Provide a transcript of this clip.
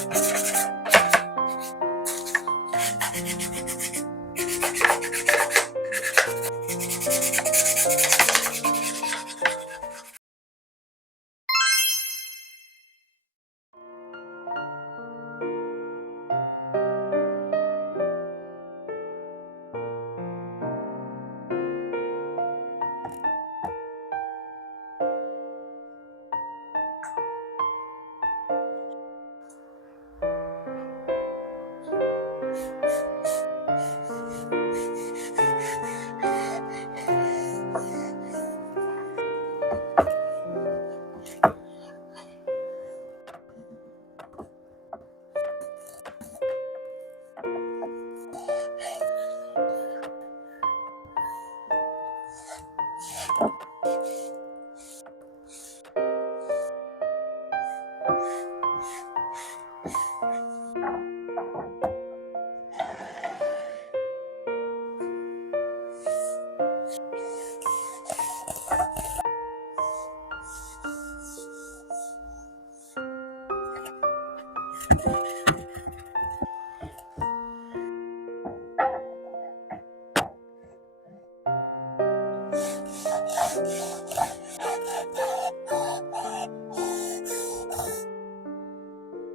Thank you.